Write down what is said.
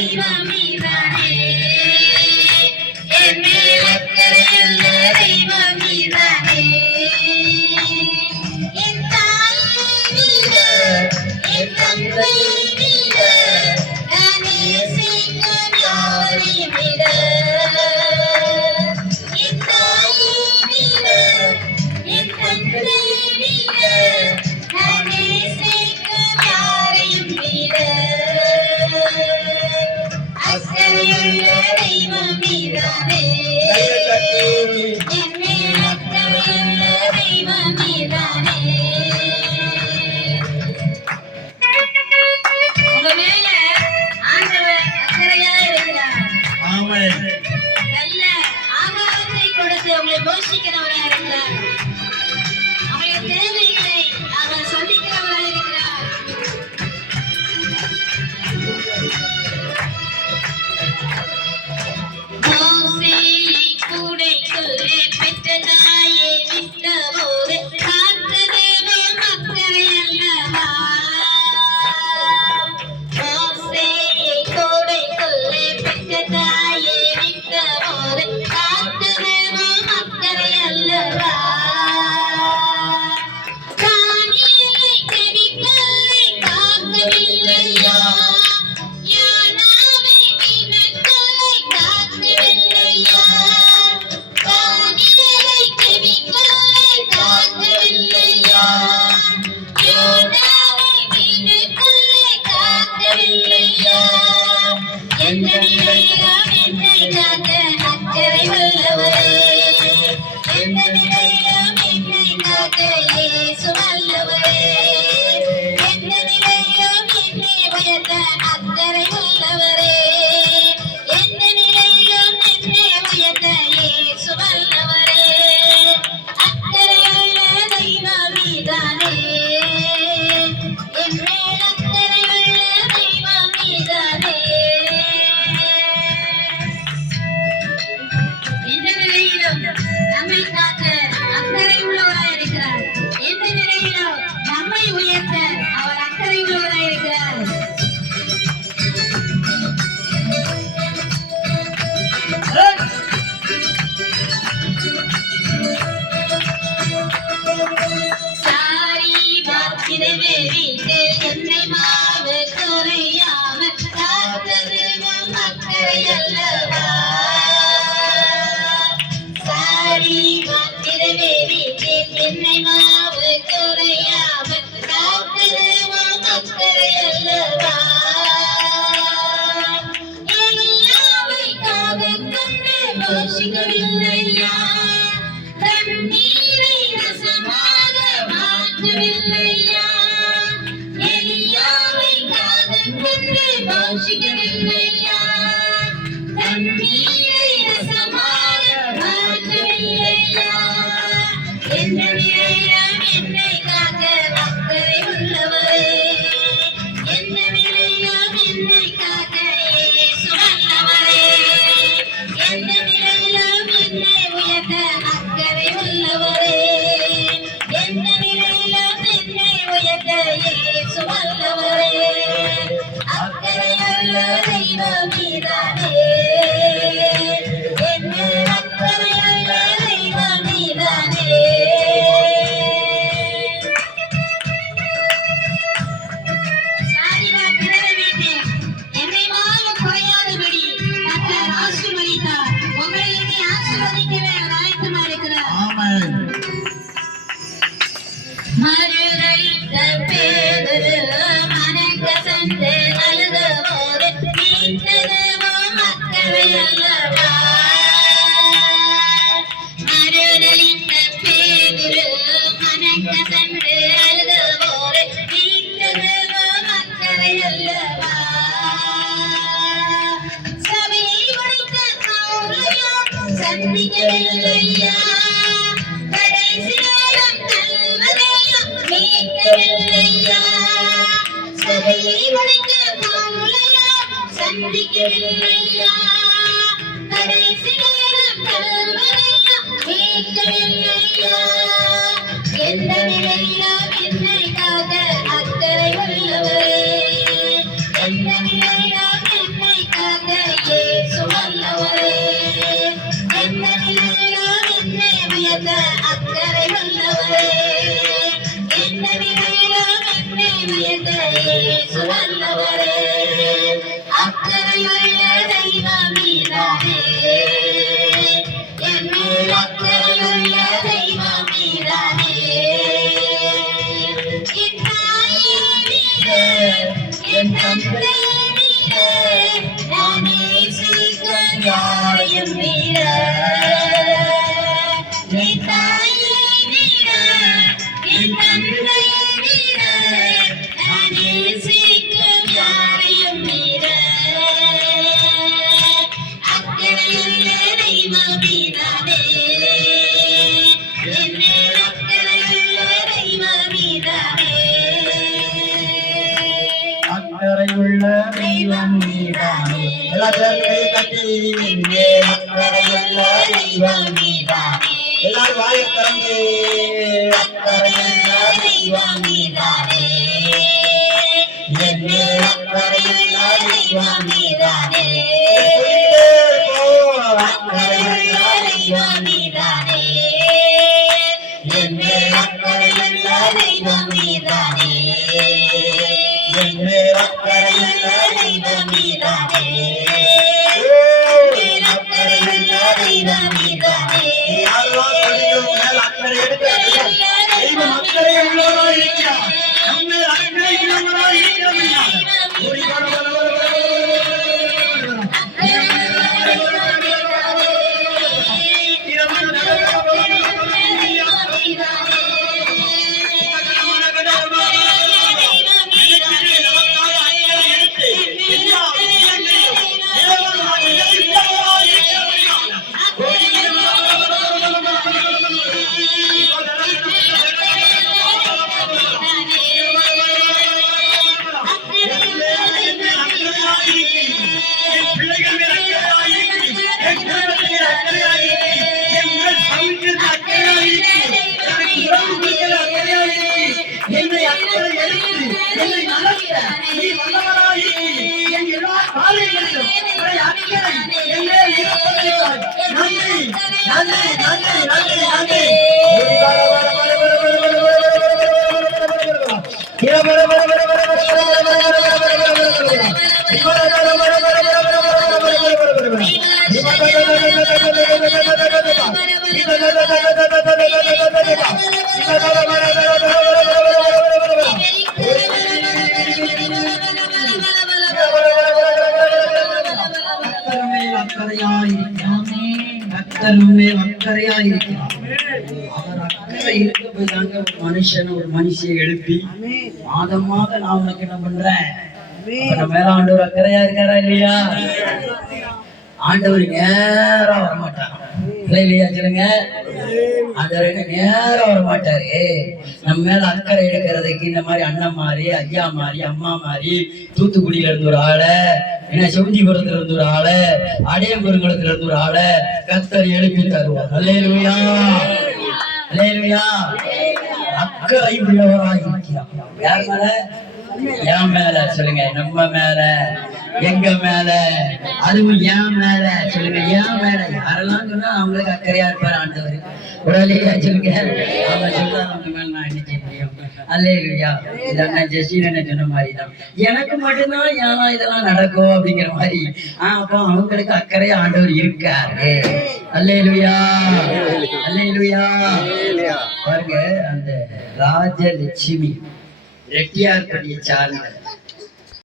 Viva me. மீட்கவில்லையா? கடைசி நேரம் நல்வதையும் மீட்கவில்லையா? என்னை காக்க அக்கறை உள்ளவர். വിലക അക്കരയുള്ളവരെ എന്റെ വിലയിലും എന്നെ വിലകയെ സുവല്ലവരെ അക്കരയുള്ള ദൈവമീതാനേ அக்கறையுள்ள தெய்வம் நீதானே எல்லா சேர்ந்து கட்டி நின்றே அக்கறையுள்ள தெய்வம் நீதானே எல்லாரும் வாயை திறந்து அக்கறையுள்ள தெய்வம் நீதானே என்னே அக்கறையுள்ள தெய்வம் என்னை நடத்த நீ வல்லவராய் என் எல்லா காரியங்களிலும் உன்னை நன்றி. நன்றி நன்றி நன்றி நன்றி. அக்கறையாயிருக்கிறார் கத்தருமே அவர் அக்கறை ஒரு மனுஷனை ஒரு மனுஷியை எழுப்பி மாதம் மாதம் நான் உனக்கு என்ன பண்றேன்? மேல ஆண்டவர் அக்கறையா இருக்காரா இல்லையா? ஆண்டவர் நேரம் வரமாட்டார் இல்லையா சொல்லுங்க. அந்த என்ன நேரா வர மாட்டாரு. நம்ம மேல அக்கறை எடுக்கிறதுக்கு இந்த மாதிரி அண்ணன் மாதிரி ஐயா மாதிரி அம்மா மாதிரி தூத்துக்குடியில இருந்து ஒரு ஆளை என்ன செவந்திபுரத்துல இருந்து ஒரு ஆளு அடையம்பெருங்குளத்துல இருந்து ஒரு ஆளு கத்தர் எழுப்பி தருவார். அல்லேலுயா. அல்லேலுயா. அக்கறை உள்ளவராக இருக்கிறார். யார் மேல? என் மேல. சொல்லுங்க. நம்ம மேல. எங்க மேல? அதுவும் ஏன் மேல. சொல்லுங்க ஏன் மேல. யாரெல்லாம் சொன்னா அவங்களுக்கு அக்கறையா இருப்பார் ஆண்டவர். உடலையா சொல்லுங்க. அவங்க சொல்றா அவங்க மேல நான் என்ன செய்ய முடியும்? அல்லேலுயா. இது அண்ணன் ஜெசின் சொன்ன மாதிரி தான் எனக்கு மட்டும்தான் ஏன்னா இதெல்லாம் நடக்கும் அப்படிங்கிற மாதிரி. ஆஹ் அப்போ அவங்களுக்கு அக்கறையா ஆண்டவர் இருக்காரு. அல்லேலுயா. இல்லையா பாருங்க அந்த ராஜலட்சுமி ரெட்டியார்பட்டியை சார்ந்த